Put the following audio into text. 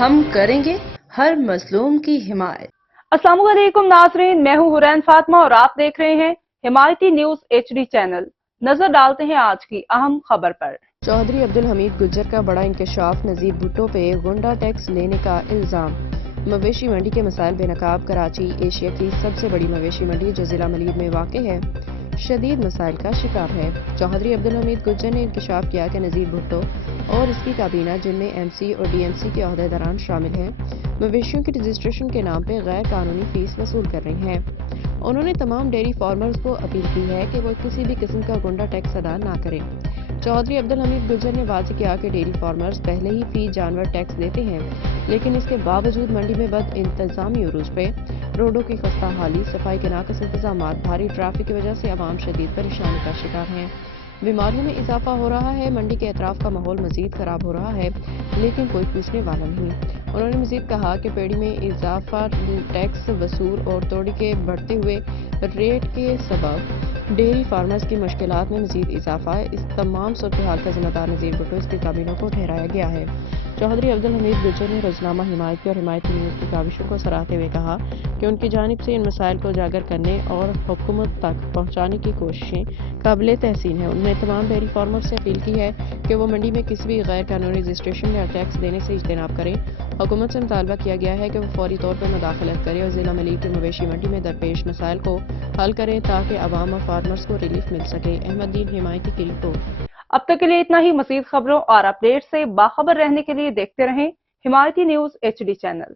ہم کریں گے ہر مظلوم کی حمایت۔ السلام علیکم ناظرین، میں ہوں حورین فاطمہ اور آپ دیکھ رہے ہیں حمایتی نیوز HD چینل۔ نظر ڈالتے ہیں آج کی اہم خبر پر۔ چودھری عبدالحمید گجر کا بڑا انکشاف، نذیر بھٹو پہ غنڈہ ٹیکس لینے کا الزام۔ مویشی منڈی کے مسائل بے نقاب، کراچی ایشیا کی سب سے بڑی مویشی منڈی جو ضلع ملیر میں واقع ہے شدید مسائل کا شکار ہے۔ چودھری عبدالحمید گجر نے انکشاف کیا کہ نذیر بھٹو اور اس کی کابینہ جن میں MC اور DMC کے عہدیداران شامل ہیں مویشیوں کی رجسٹریشن کے نام پہ غیر قانونی فیس وصول کر رہے ہیں۔ انہوں نے تمام ڈیری فارمرز کو اپیل کی ہے کہ وہ کسی بھی قسم کا غنڈہ ٹیکس ادا نہ کریں۔ چودھری عبدالحمید گجر نے واضح کیا کہ ڈیری فارمرز پہلے ہی فی جانور ٹیکس دیتے ہیں، لیکن اس کے باوجود منڈی میں بد انتظامی عروج پہ روڈوں کی خستہ حالی، صفائی کے ناقص انتظامات، بھاری ٹریفک کی وجہ سے عوام شدید پریشانی کا شکار ہیں۔ بیماریوں میں اضافہ ہو رہا ہے، منڈی کے اطراف کا ماحول مزید خراب ہو رہا ہے، لیکن کوئی پوچھنے والا نہیں۔ انہوں نے مزید کہا کہ پیڑی میں اضافہ، ٹیکس وصول اور توڑی کے بڑھتے ہوئے ریٹ کے سبب ڈیری فارمرز کی مشکلات میں مزید اضافہ ہے۔ اس تمام صورتحال کا ذمہ دار نذیر بھٹو اس کی کابینہ کو ٹھہرایا گیا ہے۔ چودھری عبدالحمید گجر نے روزنامہ حمایتی اور حمایتی نیوز کی کاوشوں کو سراہتے ہوئے کہا کہ ان کی جانب سے ان مسائل کو اجاگر کرنے اور حکومت تک پہنچانے کی کوششیں قابل تحسین ہیں۔ انہوں نے تمام ڈیری فارمرز سے اپیل کی ہے کہ وہ منڈی میں کسی بھی غیر قانونی رجسٹریشن یا ٹیکس دینے سے اجتناب کریں۔ حکومت سے مطالبہ کیا گیا ہے کہ وہ فوری طور پر مداخلت کرے اور ضلع ملیر کی مویشی منڈی میں درپیش مسائل کو حل کریں تاکہ عوام اور فارمرز کو ریلیف مل سکے۔ احمد دین حمایتی کی رپورٹ۔ اب تک کے لیے اتنا ہی۔ مزید خبروں اور اپڈیٹ سے باخبر رہنے کے لیے دیکھتے رہیں حمایتی نیوز HD چینل۔